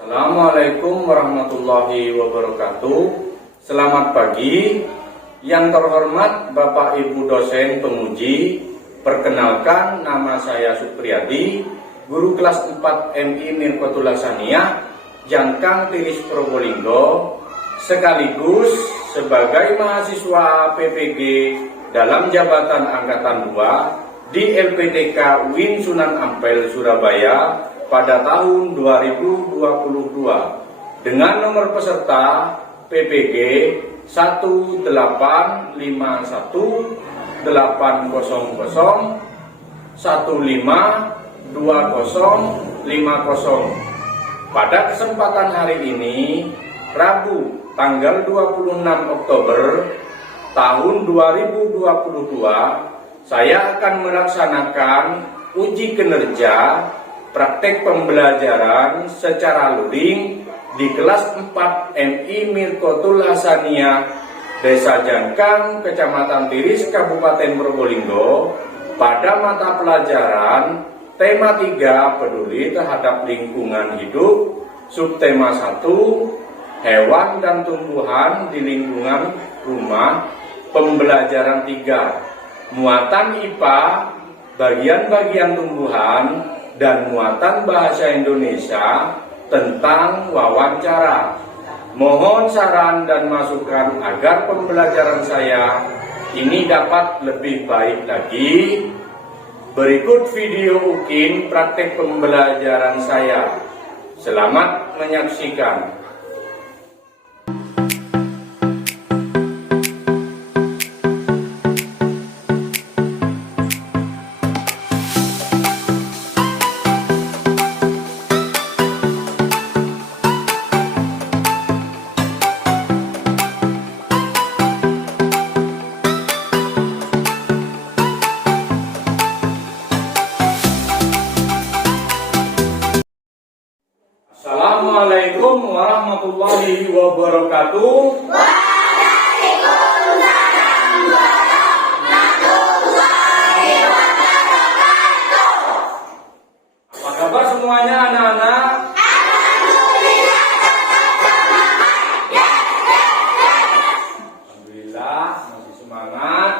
Assalamualaikum warahmatullahi wabarakatuh. Selamat pagi. Yang terhormat Bapak Ibu dosen penguji, perkenalkan nama saya Supriyadi, guru kelas 4 MI Mirqatul Hasaniyah, Jangkang Tiris Probolinggo, sekaligus sebagai mahasiswa PPG dalam jabatan Angkatan 2 di LPTK UIN Sunan Ampel, Surabaya pada tahun 2022 dengan nomor peserta PPG 18850152050. Pada kesempatan hari ini, Rabu tanggal 26 Oktober tahun 2022, saya akan melaksanakan uji kinerja praktek pembelajaran secara luring di kelas 4 MI Mirqatul Hasaniyah, Desa Jangkang, Kecamatan Tiris, Kabupaten Probolinggo, pada mata pelajaran tema 3 peduli terhadap lingkungan hidup, subtema 1 hewan dan tumbuhan di lingkungan rumah, pembelajaran 3 muatan IPA, bagian-bagian tumbuhan, dan muatan bahasa Indonesia tentang wawancara. Mohon saran dan masukan agar pembelajaran saya ini dapat lebih baik lagi. Berikut video UKIN praktek pembelajaran saya. Selamat menyaksikan. Assalamualaikum warahmatullahi wabarakatuh. Waalaikumsalam warahmatullahi wabarakatuh. Apa kabar semuanya anak-anak? Alhamdulillah. Alhamdulillah masih semangat.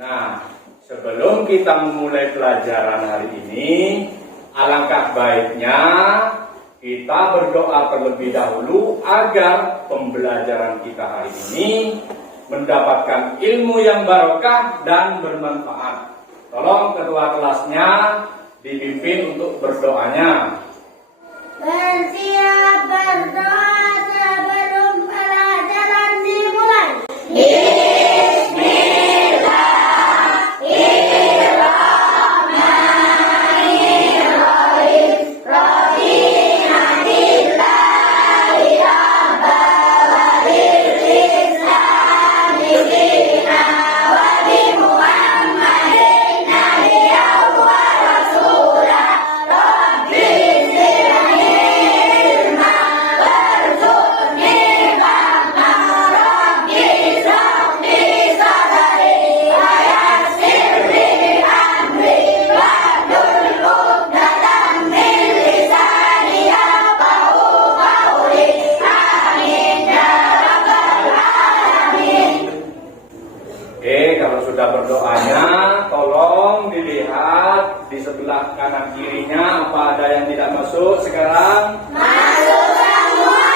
Nah, sebelum kita memulai pelajaran hari ini, alangkah baiknya kita berdoa terlebih dahulu agar pembelajaran kita hari ini mendapatkan ilmu yang barokah dan bermanfaat. Tolong ketua kelasnya dipimpin untuk berdoanya. Bersiap berdoa sebelum pelajaran dimulai. Sudah berdoanya, tolong dilihat di sebelah kanan kirinya apa ada yang tidak masuk sekarang? Masuk semua.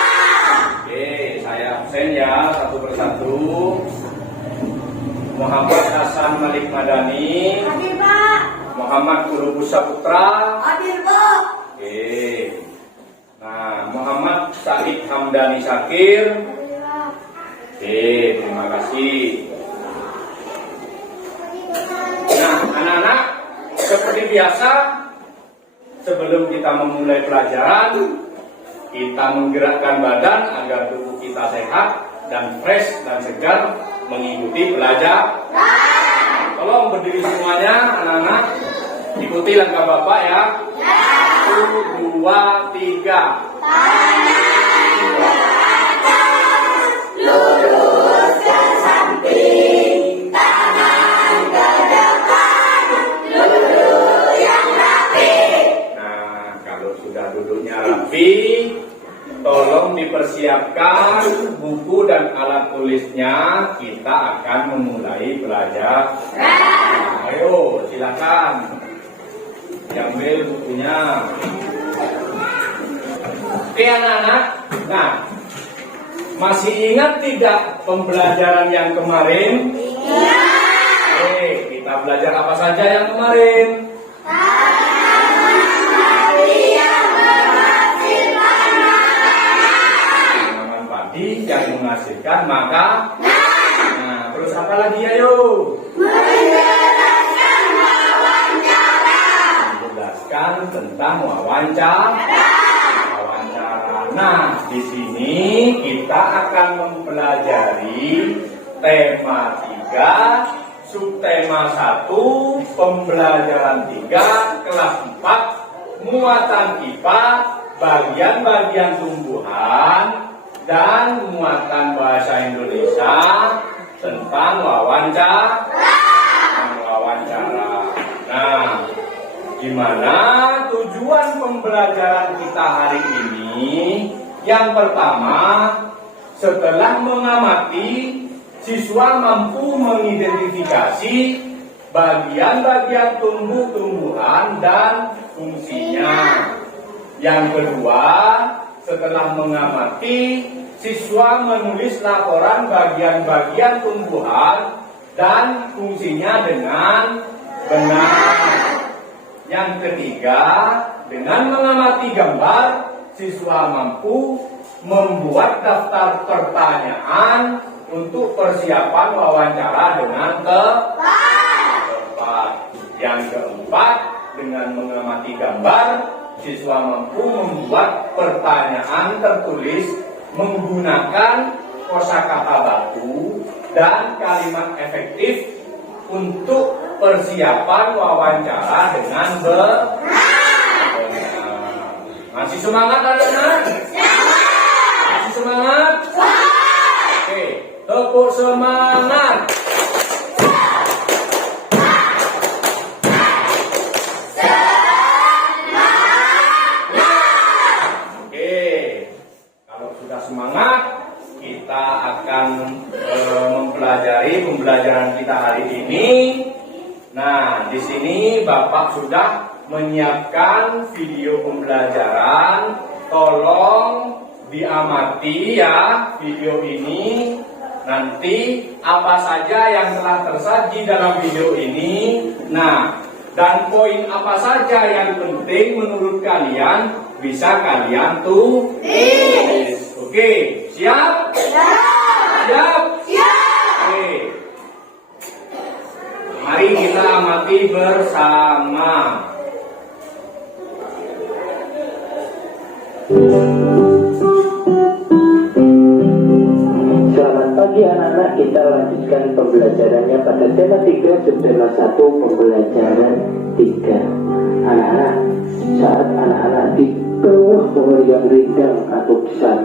Oke, saya absen ya satu persatu. Muhammad Hasan Malik Madani. Hadir Pak. Muhammad Kulubusa Putra. Hadir Pak. Oke. Nah, Muhammad Said Hamdani Syakir. Hadir Pak. Oke, terima kasih. Nah, anak-anak, seperti biasa sebelum kita memulai pelajaran, kita menggerakkan badan agar tubuh kita sehat dan fresh dan segar mengikuti pelajaran. Tolong berdiri semuanya, anak-anak. Ikuti langkah Bapak ya. 1, 2, 3. Lurus ke samping, tangan ke depan, duduk yang rapi. Nah, kalau sudah duduknya rapi, tolong dipersiapkan buku dan alat tulisnya. Kita akan memulai belajar. Nah, ayo, silakan diambil bukunya. Oke anak-anak. Nah, masih ingat tidak pembelajaran yang kemarin? Ingat. Oke, kita belajar apa saja yang kemarin? Tanaman padi yang menghasilkan maka. Nah, terus apa lagi ayo? Menjelaskan tentang wawancara. Nah, di sini kita akan mempelajari tema 3, subtema 1, pembelajaran 3, kelas 4, muatan IPA, bagian-bagian tumbuhan, dan muatan bahasa Indonesia tentang wawancara. Nah, gimana tujuan pembelajaran kita hari ini? Yang pertama, setelah mengamati, siswa mampu mengidentifikasi bagian-bagian tumbuh-tumbuhan dan fungsinya. Yang kedua, setelah mengamati, siswa menulis laporan bagian-bagian tumbuhan dan fungsinya dengan benar. Yang ketiga, dengan mengamati gambar, siswa mampu membuat daftar pertanyaan untuk persiapan wawancara dengan tepat. Yang keempat, dengan mengamati gambar, siswa mampu membuat pertanyaan tertulis menggunakan kosakata baku dan kalimat efektif untuk persiapan wawancara dengan benar. Masih semangat anak-anak? Masih semangat? Oke, tepuk semangat. Oke, kalau sudah semangat, kita akan mempelajari pembelajaran kita hari ini. Nah, di sini Bapak sudah menyiapkan video pembelajaran. Tolong diamati ya video ini. Nanti apa saja yang telah tersaji dalam video ini. Nah, dan poin apa saja yang penting menurut kalian bisa kalian tulis. Oke, siap? Siap? Oke. Mari kita amati bersama. Selamat pagi anak-anak, kita lanjutkan pembelajarannya pada tema 3, subtema 1, pembelajaran 3. Anak-anak, saat anak-anak di bawah pohon yang rindang atau besar,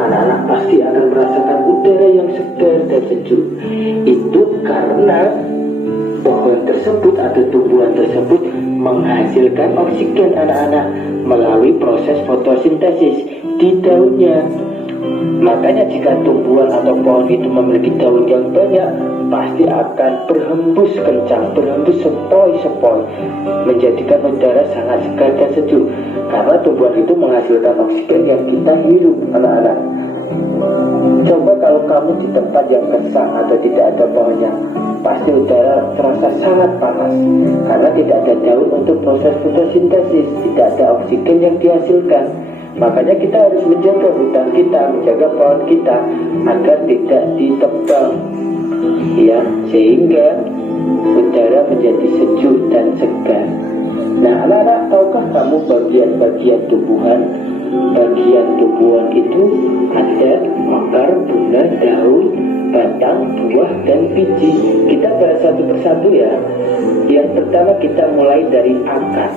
anak-anak pasti akan merasakan udara yang segar dan sejuk. Itu karena pohon tersebut atau tumbuhan tersebut menghasilkan oksigen anak-anak melalui proses fotosintesis di daunnya. Makanya jika tumbuhan atau pohon itu memiliki daun yang banyak, pasti akan berhembus kencang, berhembus sepoi-sepoi, menjadikan udara sangat segar dan sejuk. Karena tumbuhan itu menghasilkan oksigen yang kita hirup, anak-anak. Coba kalau kamu di tempat yang gersang atau tidak ada pohonnya, pasti udara terasa sangat panas karena tidak ada daun untuk proses fotosintesis, tidak ada oksigen yang dihasilkan. Makanya kita harus menjaga hutan kita, menjaga pohon kita agar tidak ditebang, ya, sehingga udara menjadi sejuk dan segar. Nah, anak-anak, tahukah kamu bagian-bagian tumbuhan? Bagian tumbuhan itu ada akar, bunga, daun, batang, buah, dan biji. Kita bahas satu persatu ya. Yang pertama kita mulai dari akar.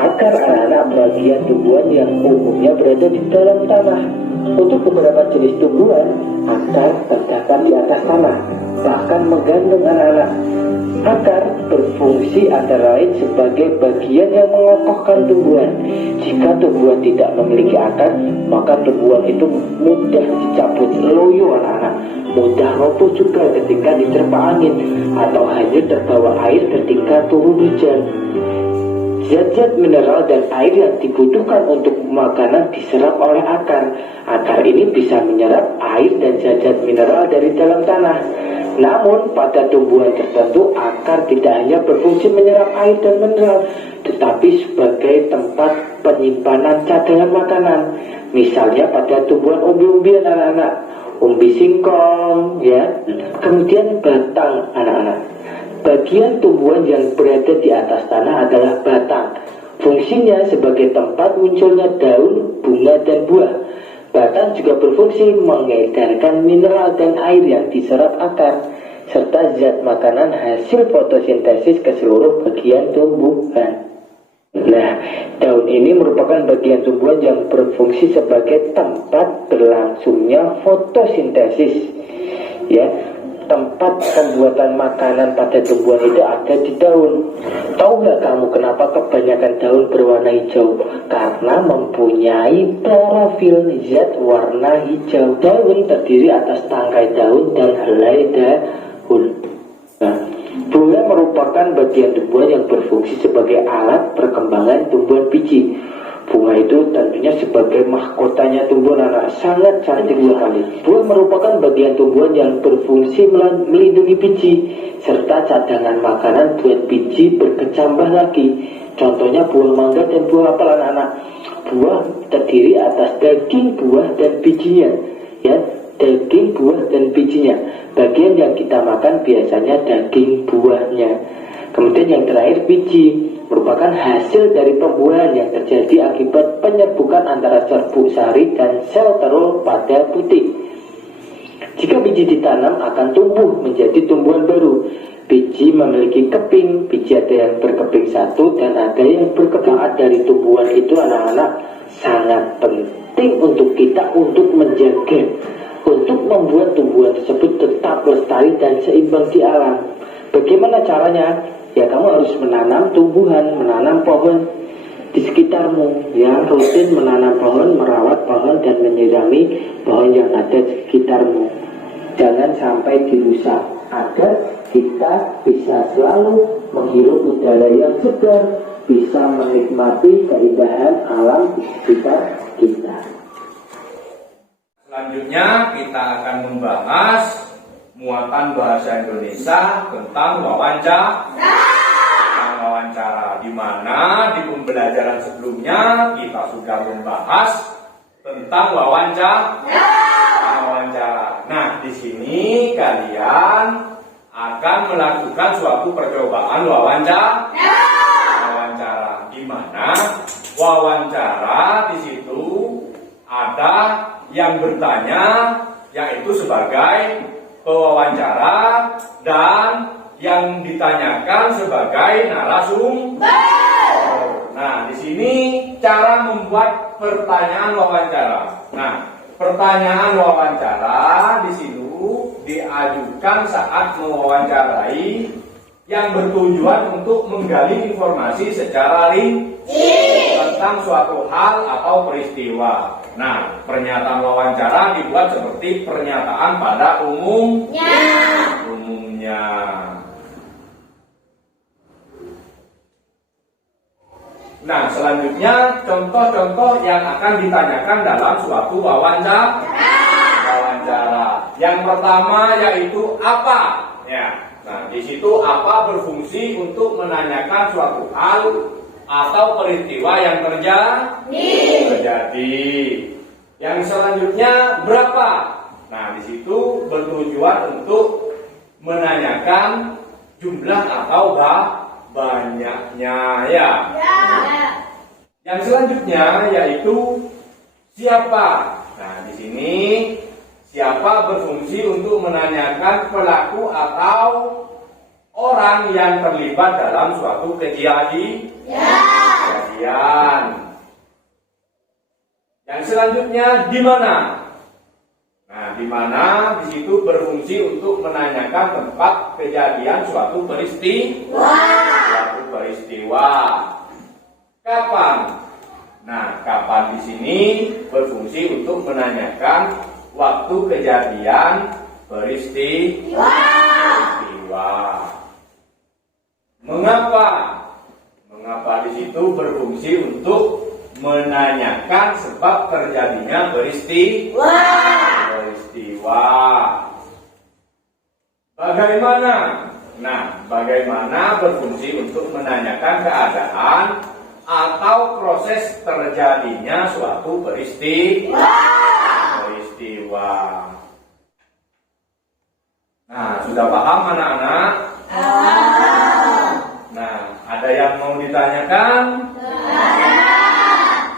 Akar anak-anak bagian tumbuhan yang umumnya berada di dalam tanah. Untuk beberapa jenis tumbuhan, akar terdapat di atas tanah, bahkan menggantung anak-anak. Akar berfungsi antara lain sebagai bagian yang mengokohkan tumbuhan. Jika tumbuhan tidak memiliki akar, maka tumbuhan itu mudah dicabut loyo anak-anak, mudah roboh juga ketika diterpa angin, atau hanyut terbawa air ketika turun hujan. Zat-zat mineral dan air yang dibutuhkan untuk makanan diserap oleh akar. Akar ini bisa menyerap air dan zat-zat mineral dari dalam tanah. Namun pada tumbuhan tertentu akar tidak hanya berfungsi menyerap air dan mineral, tetapi sebagai tempat penyimpanan cadangan makanan. Misalnya pada tumbuhan umbi-umbian anak-anak, umbi singkong ya. Kemudian batang anak-anak. Bagian tumbuhan yang berada di atas tanah adalah batang. Fungsinya sebagai tempat munculnya daun, bunga, dan buah. Batang juga berfungsi mengedarkan mineral dan air yang diserap akar, serta zat makanan hasil fotosintesis ke seluruh bagian tumbuhan. Nah, daun ini merupakan bagian tumbuhan yang berfungsi sebagai tempat berlangsungnya fotosintesis. Ya, tempat pembuatan makanan pada tumbuhan itu ada di daun. Tahu nggak kamu kenapa kebanyakan daun berwarna hijau? Karena mempunyai klorofil, zat warna hijau. Daun terdiri atas tangkai daun dan helai daun. Nah, bunga merupakan bagian tumbuhan yang berfungsi sebagai alat perkembangan tumbuhan biji. Bunga itu tentunya sebagai mahkotanya tumbuhan anak, sangat cantik sekali. Buah merupakan bagian tumbuhan yang berfungsi melindungi biji, serta cadangan makanan buat biji berkecambah lagi. Contohnya buah mangga dan buah apel anak-anak. Buah terdiri atas daging, buah, dan bijinya. Ya, daging, buah, dan bijinya. Bagian yang kita makan biasanya daging buahnya. Kemudian yang terakhir biji, merupakan hasil dari pembuahan yang terjadi akibat penyerbukan antara serbuk sari dan sel telur pada butir. Jika biji ditanam akan tumbuh menjadi tumbuhan baru. Biji memiliki keping, biji ada yang berkeping satu dan ada yang berkeping. Dari tumbuhan itu anak-anak sangat penting untuk kita untuk menjaga, untuk membuat tumbuhan tersebut tetap lestari dan seimbang di alam. Bagaimana caranya? Ya, kamu harus menanam tumbuhan, menanam pohon di sekitarmu, ya, rutin menanam pohon, merawat pohon, dan menyirami pohon yang ada di sekitarmu. Jangan sampai dirusak, agar kita bisa selalu menghirup udara yang segar, bisa menikmati keindahan alam di sekitar kita. Selanjutnya kita akan membahas muatan bahasa Indonesia tentang wawancara, di mana di pembelajaran sebelumnya kita sudah membahas tentang wawancara. Nah, di sini kalian akan melakukan suatu percobaan wawancara, di mana wawancara di situ ada yang bertanya, yaitu sebagai pewawancara, dan yang ditanyakan sebagai narasumber. Nah, di sini cara membuat pertanyaan wawancara. Nah, pertanyaan wawancara di sini diajukan saat mewawancarai yang bertujuan untuk menggali informasi secara rinci tentang suatu hal atau peristiwa. Nah, pernyataan wawancara dibuat seperti pernyataan pada umumnya. Nah, selanjutnya contoh-contoh yang akan ditanyakan dalam suatu wawancara. Yang pertama yaitu apa? Ya. Nah, di situ apa berfungsi untuk menanyakan suatu hal atau peristiwa yang terjadi. Yang selanjutnya berapa? Nah, di situ bertujuan untuk menanyakan jumlah atau banyaknya ya. Yang selanjutnya yaitu siapa. Nah, di sini siapa berfungsi untuk menanyakan pelaku atau orang yang terlibat dalam suatu kejadian. Yang selanjutnya di mana? Nah, di mana di situ berfungsi untuk menanyakan tempat kejadian suatu peristiwa. Kapan? Nah, kapan di sini berfungsi untuk menanyakan waktu kejadian peristiwa. Mengapa? Mengapa di situ berfungsi untuk menanyakan sebab terjadinya peristiwa. Bagaimana? Nah, bagaimana berfungsi untuk menanyakan keadaan atau proses terjadinya suatu peristiwa. Nah, sudah paham anak-anak? Nah, ada yang mau ditanyakan?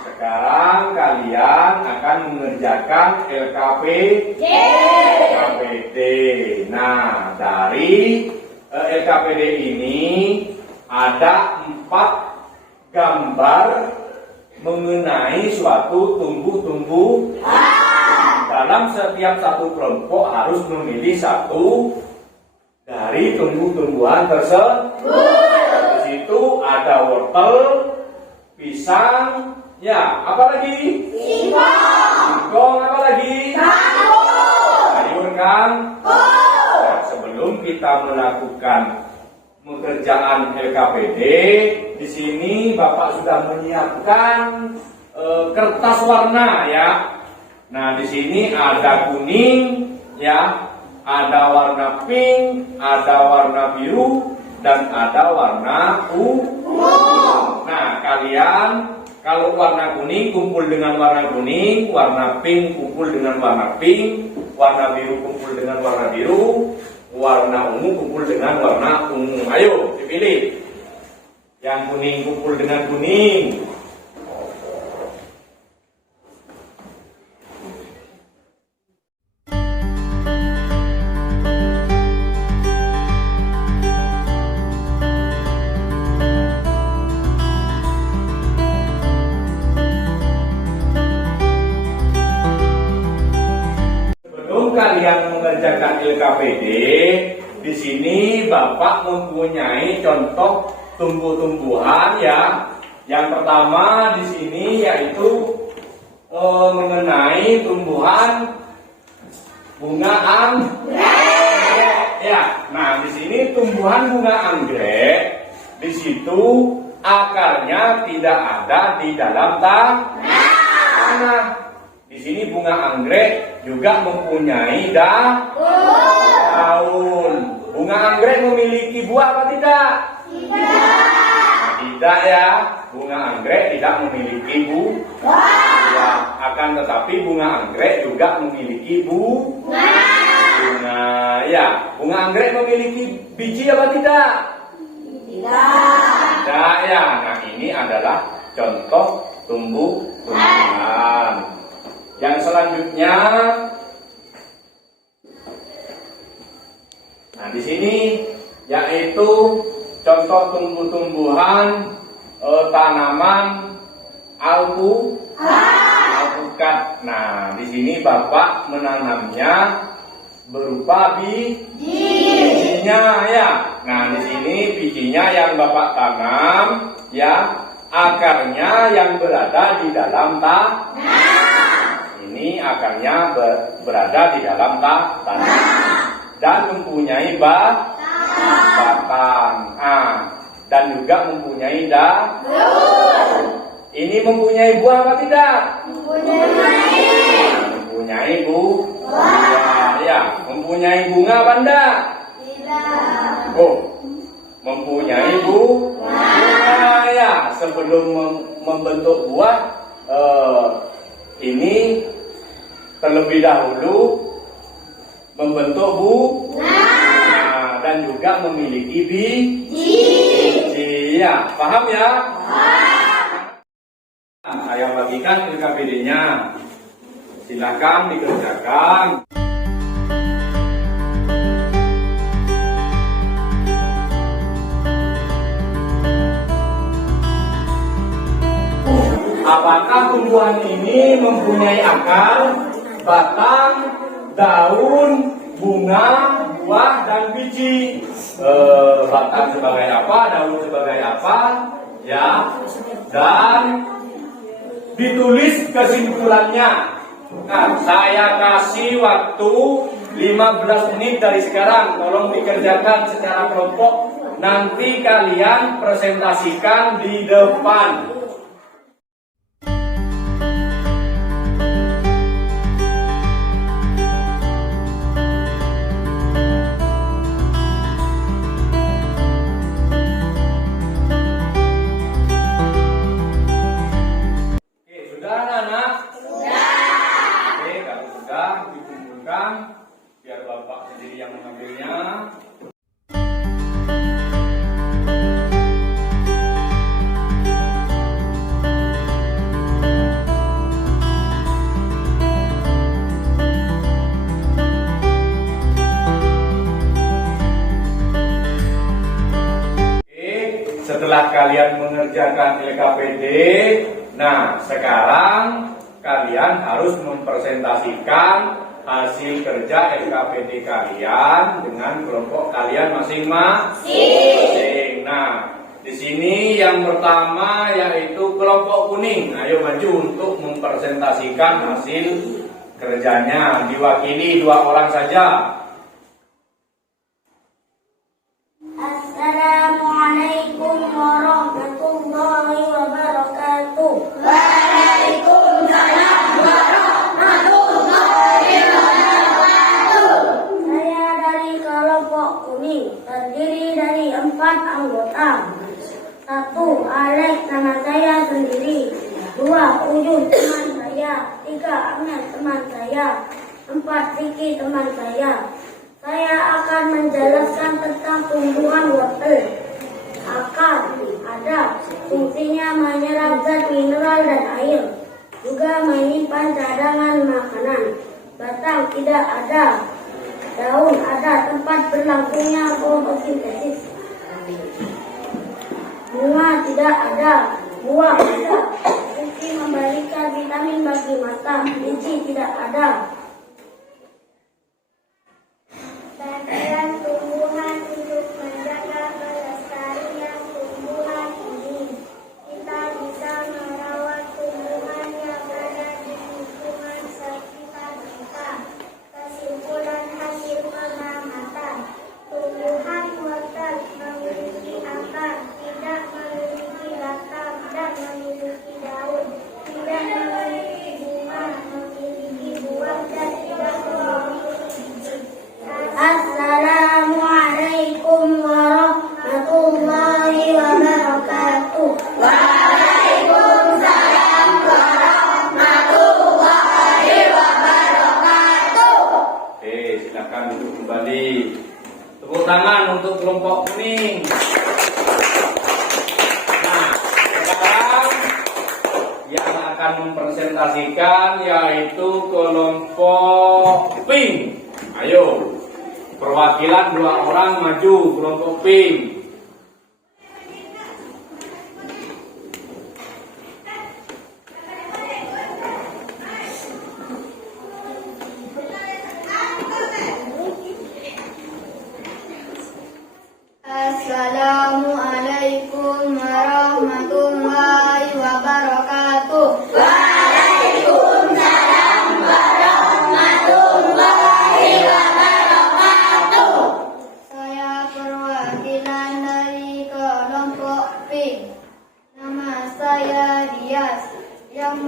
Sekarang kalian akan mengerjakan LKPD. Nah, dari LKPD ini ada 4 gambar mengenai suatu tumbuh-tumbuhan. Dalam setiap satu kelompok harus memilih satu dari tumbuh-tumbuhan tersebut. Di situ ada wortel, pisang, ya, apa lagi? Singkong, apa lagi? Sayur kan? Nah, sebelum kita melakukan pekerjaan LKPD, di sini Bapak sudah menyiapkan kertas warna ya. Nah, di sini ada kuning ya, ada warna pink, ada warna biru, dan ada warna ungu. Nah, kalian kalau warna kuning kumpul dengan warna kuning, warna pink kumpul dengan warna pink, warna biru kumpul dengan warna biru, warna ungu kumpul dengan warna ungu. Ayo dipilih. Yang kuning kumpul dengan kuning. Kalian mengerjakan LKPD, di sini Bapak mempunyai contoh tumbuh-tumbuhan ya. Yang pertama di sini yaitu mengenai tumbuhan bunga anggrek. Ya, nah di sini tumbuhan bunga anggrek, di situ akarnya tidak ada di dalam tanah. Di sini bunga anggrek juga mempunyai daun. Bunga anggrek memiliki buah apa tidak? Tidak ya. Bunga anggrek tidak memiliki buah. Akan tetapi bunga anggrek juga memiliki bunga. Ya. Bunga anggrek memiliki biji apa tidak? Tidak ya. Nah, ini adalah contoh tumbuh-tumbuhan. Yang selanjutnya, nah di sini yaitu contoh tumbuh-tumbuhan tanaman alpukat. Nah di sini Bapak menanamnya berupa bijinya ya. Nah di sini bijinya yang Bapak tanam ya, akarnya yang berada di dalam tanah. Ini akarnya berada di dalam tanah dan mempunyai batang, dan juga mempunyai daun. Ini mempunyai buah apa tidak? Mempunyai buah. Ya, mempunyai bunga apa enggak? Tidak. Oh, mempunyai bunga ya. Sebelum membentuk buah, ini terlebih dahulu membentuk bunga dan juga memiliki biji. Iya, paham ya? Saya bagikan LKPD-nya. Silakan dikerjakan. Apakah tumbuhan ini mempunyai akar, batang, daun, bunga, buah, dan biji? Batang sebagai apa, daun sebagai apa, ya, dan ditulis kesimpulannya. Nah, saya kasih waktu 15 menit dari sekarang. Tolong dikerjakan secara kelompok. Nanti kalian presentasikan di depan. Dikumpulkan biar Bapak sendiri yang mengambilnya. Setelah kalian mengerjakan LKPD, nah sekarang kalian harus mempresentasikan hasil kerja LKPD kalian dengan kelompok kalian masing-masing. Nah, di sini yang pertama yaitu kelompok kuning. Ayo maju untuk mempresentasikan hasil kerjanya. Diwakili 2 orang saja. Assalamualaikum warahmatullahi wabarakatuh. Terdiri dari 4 anggota. 1. Alex, nama saya sendiri. 2. Uyun, teman saya. 3. Agnes, teman saya. 4. Vicky, teman saya. Saya akan menjelaskan tentang tumbuhan wortel. Akar ada, fungsinya menyerap zat mineral dan air, juga menyimpan cadangan makanan. Batang tidak ada. Daun ada, tempat berlangsungnya fotosintesis. Bunga tidak ada. Buah ada, fungsi memberikan vitamin bagi mata. Biji tidak ada. Bantuan tumbuhan untuk menjaga kelestarian tumbuhan ini. Kita bisa merawat tumbuhan yang ada di lingkungan sekitar kita. Kesimpulan hasil pengamatan, tumbuhan wortel memiliki akar, tidak memiliki batang, dan memiliki daun, tidak memiliki bunga, memiliki buah, dan tidak memiliki biji. Assalamualaikum warahmatullahi wabarakatuh. Waalaikumsalam warahmatullahi wabarakatuh. Oke, silakan duduk kembali. Tepuk tangan untuk kelompok kuning. Nah, sekarang yang akan mempresentasikan yaitu kelompok pink. Ayo, perwakilan 2 orang maju, kelompok pink. Assalamualaikum warahmatullahi wabarakatuh. Waalaikumsalam warahmatullahi wabarakatuh. Saya perwakilan dari kelompok pink. Nama saya Dias, yang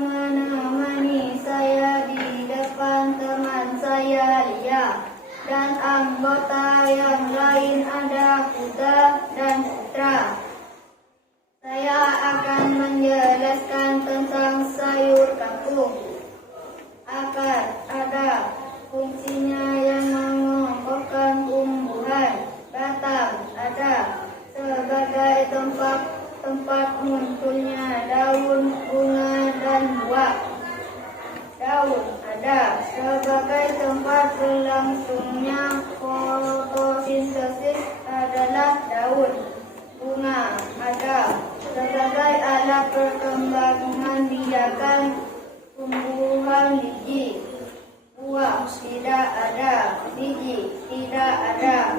menemani saya di depan teman saya Lia. Dan anggota yang lain ada Kuda dan Putra. Saya akan menjelaskan tentang sayur kangkung. Akar ada, fungsinya yang mengokohkan tumbuhan. Batang ada, ada sebagai tempat berlangsungnya fotosintesis adalah daun. Bunga ada sebagai alat perkembangan biakan tumbuhan biji. Buah tidak ada, biji tidak ada.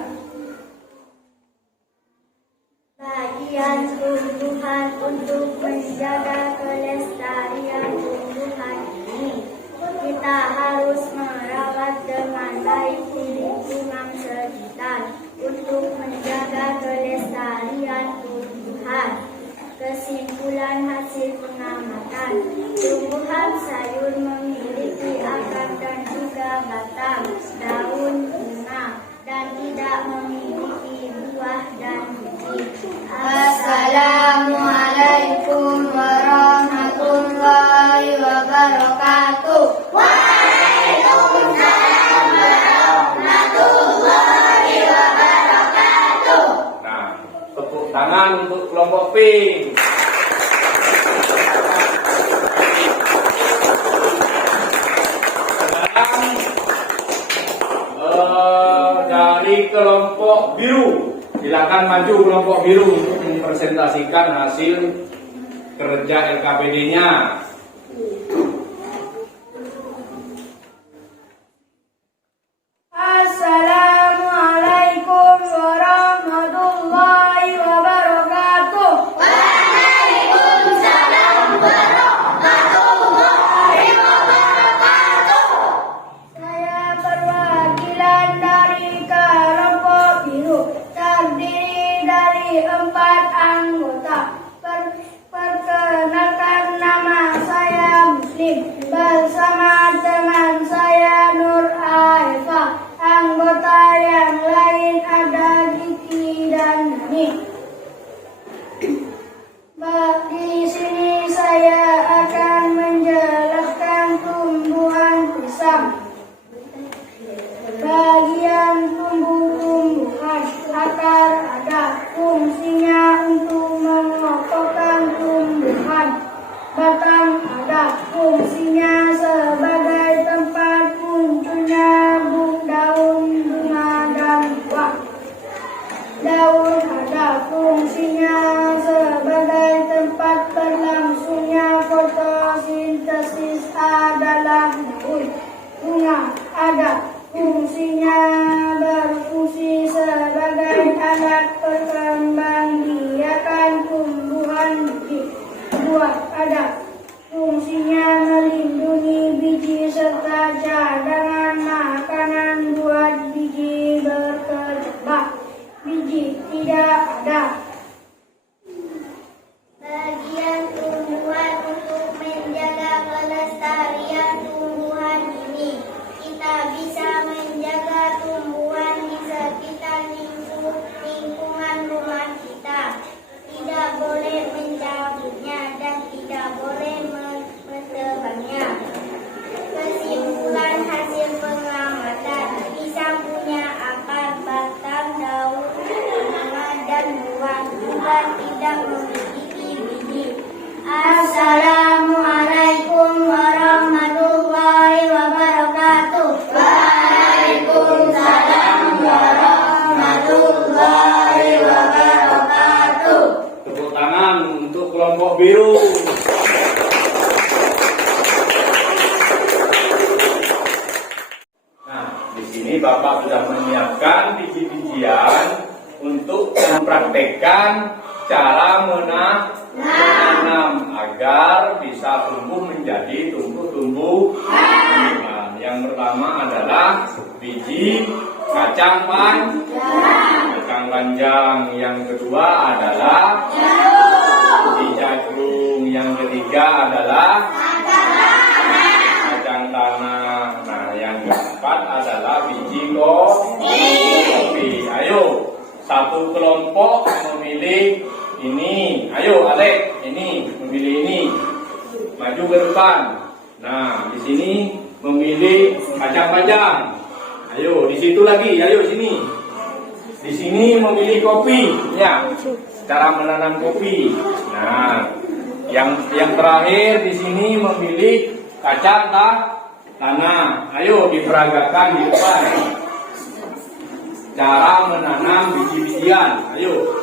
Bagian tumbuhan untuk menjaga kelestarian tumbuhan ini, kita harus merawat dengan baik di lingkungan sekitar untuk menjaga kelestarian tumbuhan. Kesimpulan hasil pengamatan, tumbuhan sayur memiliki akar dan juga batang, daun, bunga, dan tidak memiliki buah dan biji. Assalamualaikum warahmatullahi wabarakatuh. Waalaikumsalam warahmatullahi wabarakatuh. Nah, tepuk tangan untuk kelompok P. Sekarang dari kelompok biru, silakan maju kelompok biru untuk mempresentasikan hasil kerja LKPD-nya. Assalamualaikum warahmatullahi wabarakatuh. Waalaikumsalam warahmatullahi wabarakatuh. Saya perwakilan dari kelompok biru, terdiri dari 4 anggota. Perkenalkan, nama saya Muslim bersama teman saya Nur Aifa. Anggota yang lain ada Diki dan Nani. Di sini saya akan menjelaskan tumbuhan pisang. Bagian tumbuh-tumbuhan, akar ada, fungsinya untuk mengokohkan tumbuhan. Batang ada, fungsinya sebagai tempat munculnya daun, bunga, dan buah. Daun ada, fungsinya sebagai tempat berlangsungnya fotosintesis adalah daun. Bunga ada, fungsinya berfungsi sebagai alat perkembangbiakan tumbuhan biji. Buah ada, fungsinya melindungi biji serta cadangan makanan buat biji berkecambah. Biji tidak ada. Bagian tumbuhan untuk menjaga kelestarian tumbuhan ini, kita bisa menjaga tumbuhan di sekitar lingkungan rumah kita. Tidak boleh mencabutnya dan tidak boleh menebangnya. Kesimpulan hasil pengamatan, pisang punya akar, batang, daun, bunga, dan buah, juga tidak memiliki biji. Assalamualaikum warahmatullahi wabarakatuh. Waalaikumsalam warahmatullahi wabarakatuh. Tepuk tangan untuk kelompok biru. Nah, di sini Bapak sudah menyiapkan biji-bijian untuk mempraktekkan cara menanam agar bisa tumbuh menjadi tumbuh-tumbuhan. Yang pertama adalah biji kacang panjang. Yang kedua adalah biji jagung. Yang ketiga adalah kacang tanah. Nah, yang keempat adalah biji kopi. Ayo, satu kelompok memilih ini. Ayo, Alek, ini memilih ini. Maju ke depan. Nah, di sini memilih kacang panjang. Ayo, di situ lagi. Ayo sini. Di sini memilih kopi. Ya, cara menanam kopi. Nah, yang terakhir di sini memilih kacang tanah. Ayo diperagakan di depan. Cara menanam biji-bijian. Ayo.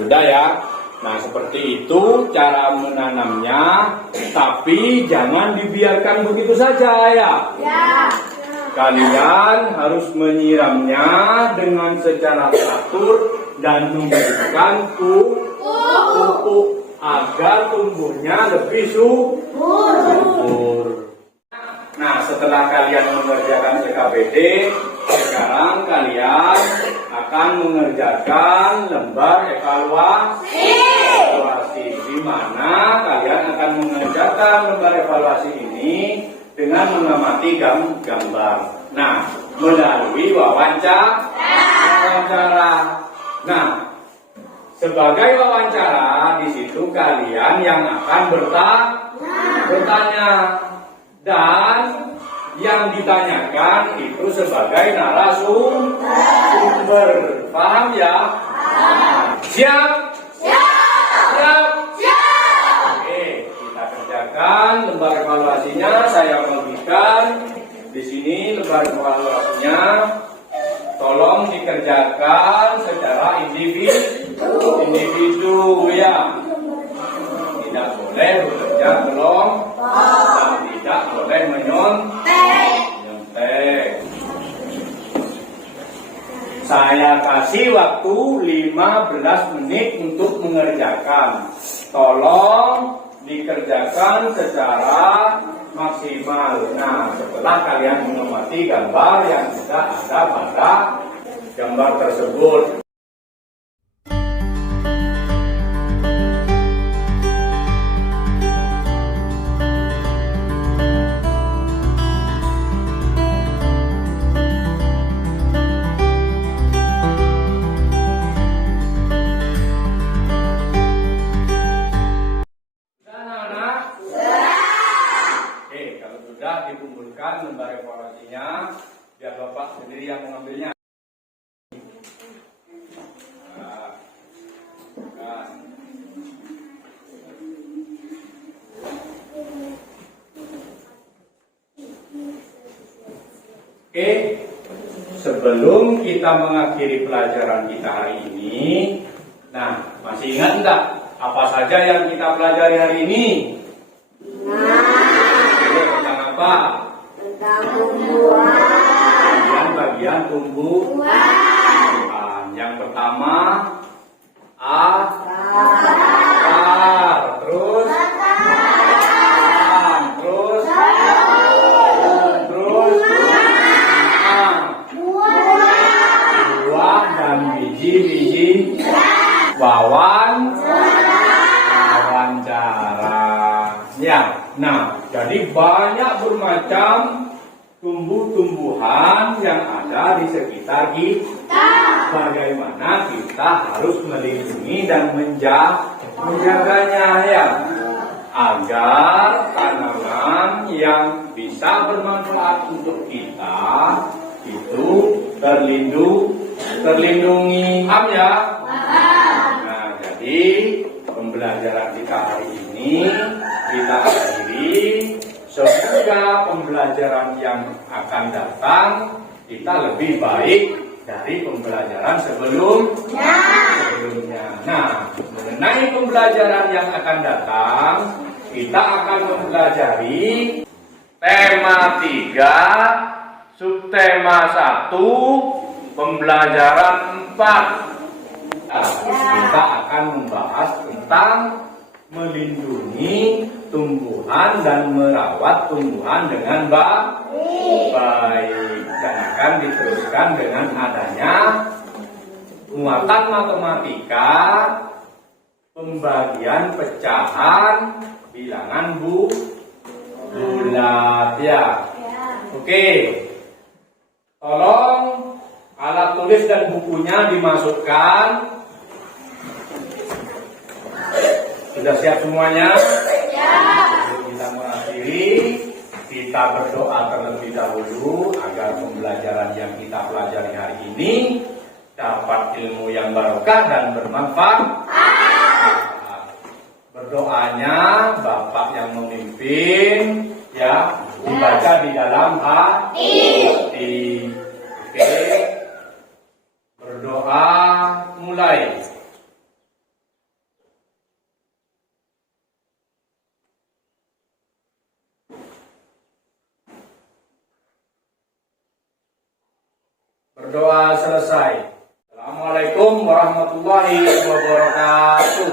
Sudah ya. Nah, seperti itu cara menanamnya, tapi jangan dibiarkan begitu saja ya. Kalian harus menyiramnya dengan secara teratur dan memberikan pupuk agar tumbuhnya lebih subur. Nah, setelah kalian mengerjakan CKBD, sekarang kalian akan mengerjakan lembar evaluasi, di mana kalian akan mengerjakan lembar evaluasi ini dengan mengamati gambar. Nah, melalui wawancara. Nah, sebagai wawancara di situ kalian yang akan bertanya dan yang ditanyakan itu sebagai narasumber. Paham ya? Siap? Oke, kita kerjakan lembar evaluasinya. Saya bagikan di sini lembar evaluasinya. Tolong dikerjakan secara individu ya. Tidak boleh bekerja kelompok dan tidak boleh menyontek. Saya kasih waktu 15 menit untuk mengerjakan. Tolong dikerjakan secara maksimal. Nah, setelah kalian mengamati gambar yang sudah ada pada gambar tersebut. Sudah dikumpulkan lembar evaluasinya, biar Bapak sendiri yang mengambilnya. Oke, sebelum kita mengakhiri pelajaran kita hari ini, nah masih ingat enggak apa saja yang kita pelajari hari ini? Tentang tumbuhan. Bagian tumbuhan. Yang pertama akar. Terus buah dan biji-biji. Wawancara. Ya, nah, jadi banyak bermacam tumbuh-tumbuhan yang ada di sekitar kita. Bagaimana kita harus melindungi dan menjaganya ya, agar tanaman yang bisa bermanfaat untuk kita itu terlindungi. Paham ya? Nah, jadi pembelajaran kita hari ini kita akhiri. Semoga pembelajaran yang akan datang kita lebih baik dari pembelajaran sebelumnya. Nah, mengenai pembelajaran yang akan datang, kita akan mempelajari tema 3, subtema 1, pembelajaran 4. Kita akan membahas tentang melindungi tumbuhan dan merawat tumbuhan dengan baik, dan akan diteruskan dengan adanya muatan matematika, pembagian pecahan bilangan Bulat ya. Oke. Tolong alat tulis dan bukunya dimasukkan. Sudah siap semuanya? Kita mengakhiri, kita berdoa terlebih dahulu agar pembelajaran yang kita pelajari hari ini dapat ilmu yang barokah dan bermanfaat. Berdoanya Bapak yang memimpin ya, dibaca di dalam hati. Oke. Berdoa mulai. Berdoa selesai. Assalamualaikum warahmatullahi wabarakatuh.